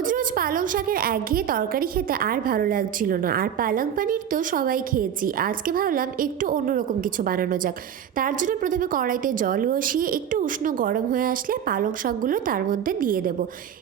রোজ রোজ পালং শাকের একঘেয়ে তরকারি খেতে আর ভালো লাগছিল না। আর পালং পানির তো সবাই খেয়েছি। আজকে ভাবলাম একটু অন্যরকম কিছু বানানো যাক। তার জন্য প্রথমে কড়াইতে জল বসিয়ে একটু উষ্ণ গরম হয়ে আসলে পালং শাকগুলো তার মধ্যে দিয়ে দেব।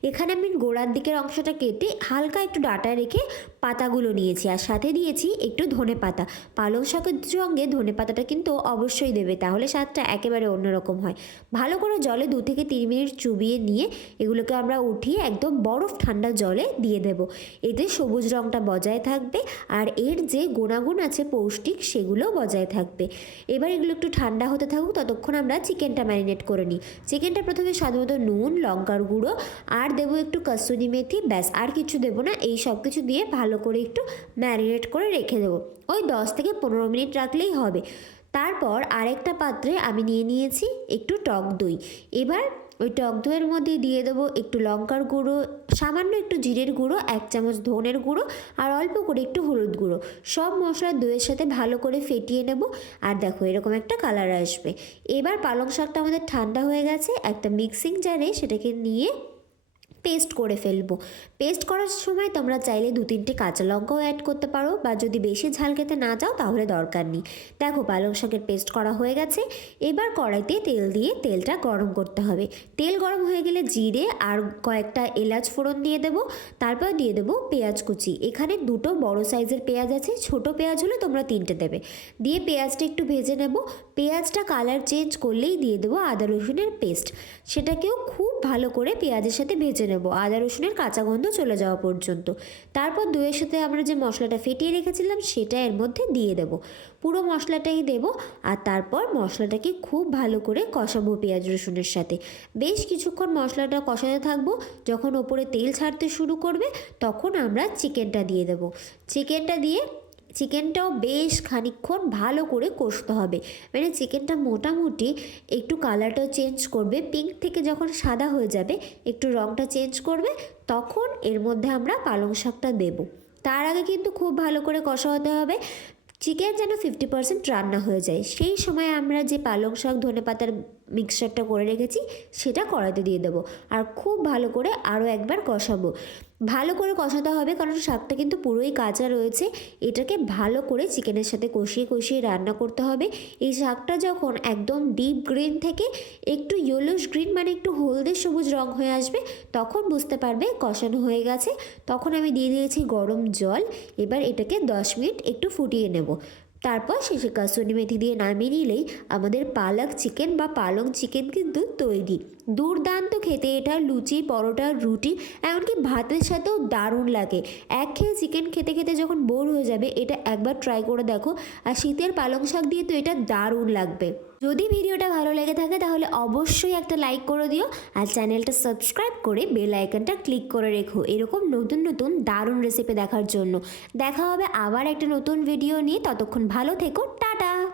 এখানে আমি গোড়ার দিকের অংশটা কেটে হালকা একটু ডাটা রেখে পাতাগুলো নিয়েছি আর সাথে দিয়েছি একটু ধনে পাতা। পালং শাকের সঙ্গে ধনে পাতাটা কিন্তু অবশ্যই দেবে, তাহলে স্বাদটা একেবারে অন্যরকম হয়। ভালো করে জলে দু থেকে তিন মিনিট চুবিয়ে নিয়ে এগুলোকে আমরা উঠিয়ে একদম বরফ ঠান্ডা জলে দিয়ে দেব। এতে সবুজ রঙটা বজায় থাকবে আর এর যে গুণাগুণ আছে পৌষ্টিক সেগুলো বজায় থাকবে। এবার এগুলো একটু ঠান্ডা হতে থাকুক, ততক্ষণ আমরা চিকেনটা ম্যারিনেট করে নিই। চিকেনটা প্রথমে স্বাদমতো নুন, লঙ্কার গুঁড়ো আর দেবো একটু কসুরি মেথি, ব্যাস। আর কিছু দেবো না, এই সব কিছু দিয়ে ভালো করে একটু ম্যারিনেট করে রেখে দেবো। ওই দশ থেকে পনেরো মিনিট রাখলেই হবে। তারপর আরেকটা পাত্রে আমি নিয়ে নিয়েছি একটু টক দই। এবার ওই টক দইয়ের মধ্যে দিয়ে দেবো একটু লঙ্কার গুঁড়ো, সামান্য একটু জিরের গুঁড়ো, এক চামচ ধনের গুঁড়ো আর অল্প করে একটু হলুদ গুঁড়ো। সব মশলা দইয়ের সাথে ভালো করে ফেটিয়ে নেব আর দেখো এরকম একটা কালার আসবে। এবার পালং শাকটা আমাদের ঠান্ডা হয়ে গেছে, একটা মিক্সিং জারে সেটাকে নিয়ে পেস্ট করে ফেলব। পেস্ট করার সময় তোমরা চাইলে দু তিনটে কাঁচা লঙ্কাও অ্যাড করতে পারো বা যদি বেশি ঝাল খেতে না চাও তাহলে দরকার নেই। দেখো পালং শাকের পেস্ট করা হয়ে গেছে। এবার কড়াইতে তেল দিয়ে তেলটা গরম করতে হবে। তেল গরম হয়ে গেলে জিরে আর কয়েকটা এলাচ ফোড়ন দিয়ে দেবো। তারপর দিয়ে দেবো পেঁয়াজ কুচি। এখানে দুটো বড় সাইজের পেঁয়াজ আছে। ছোট পেঁয়াজ হলে তোমরা তিনটে দেবে। দিয়ে পেঁয়াজটা একটু ভেজে নেব। পেঁয়াজটা কালার চেঞ্জ করলেই দিয়ে দেবো আদা রসুনের পেস্ট সেটাকেও খুব ভালো করে পেঁয়াজের সাথে ভেজে নেব। আদা, রসুনের কাঁচা গন্ধ চলে যাওয়া পর্যন্ত। তারপর দইয়ের সাথে আমরা যে মশলাটা ফেটিয়ে রেখেছিলাম, সেটা এর মধ্যে দিয়ে দেব। পুরো মশলাটাই দেব আর তারপর মশলাটাকে খুব ভালো করে কষাবো পেঁয়াজ, রসুনের সাথে। বেশ কিছুক্ষণ মশলাটা কষাতে থাকব। যখন ওপরে তেল ছাড়তে শুরু করবে, তখন আমরা চিকেনটা দিয়ে দেব। চিকেনটা দিয়ে চিকেনটাও বেশ খানিকক্ষণ ভালো করে কষতে হবে। মানে চিকেনটা মোটামুটি একটু কালারটাও চেঞ্জ করবে, পিঙ্ক থেকে যখন সাদা হয়ে যাবে, একটু রঙটা চেঞ্জ করবে, তখন এর মধ্যে আমরা পালং শাকটা দেবো। তার আগে কিন্তু খুব ভালো করে কষা হতে হবে। চিকেন যেন ফিফটি পার্সেন্ট রান্না হয়ে যায়। সেই সময় আমরা যে পালং শাক ধনে পাতার মিক্সচারটা করে রেখেছি, সেটা কড়াইতে দিয়ে দেবো। আর খুব ভালো করে আরও একবার কষাবো। ভালো করে কষাতে হবে, কারণ শাকটা কিন্তু পুরোই কাঁচা রয়েছে। এটাকে ভালো করে চিকেনের সাথে কষিয়ে কষিয়ে রান্না করতে হবে। এই শাকটা যখন একদম ডিপ গ্রিন থেকে একটু ইয়েলোস গ্রিন মানে একটু হলদে সবুজ রং হয়ে আসবে, তখন বুঝতে পারবে কষানো হয়ে গেছে। তখন আমি দিয়ে দিয়েছি গরম জল। এবার এটাকে দশ মিনিট একটু ফুটিয়ে নেব। তারপর শেষে কাসুনি মেথি দিয়ে নামিয়ে নিলেই আমাদের পালক চিকেন বা পালং চিকেন কিন্তু তৈরি। দুর্দান্ত খেতে এটা লুচি, পরোটা, রুটি, এমনকি ভাতের সাথেও দারুণ লাগে। এক খেয়ে চিকেন খেতে খেতে যখন বোর হয়ে যাবে, এটা একবার ট্রাই করে দেখো। আর শীতের পালং শাক দিয়ে তো এটা দারুণ লাগবে। যদি ভিডিওটা ভালো লেগে থাকে, তাহলে অবশ্যই একটা লাইক করে দিও। আর চ্যানেলটা সাবস্ক্রাইব করে বেল আইকনটা ক্লিক করে রেখো, এরকম নতুন নতুন দারুণ রেসিপি দেখার জন্য। দেখা হবে আবার একটা নতুন ভিডিও নিয়ে। ততক্ষণ ভালো থেকো, টাটা!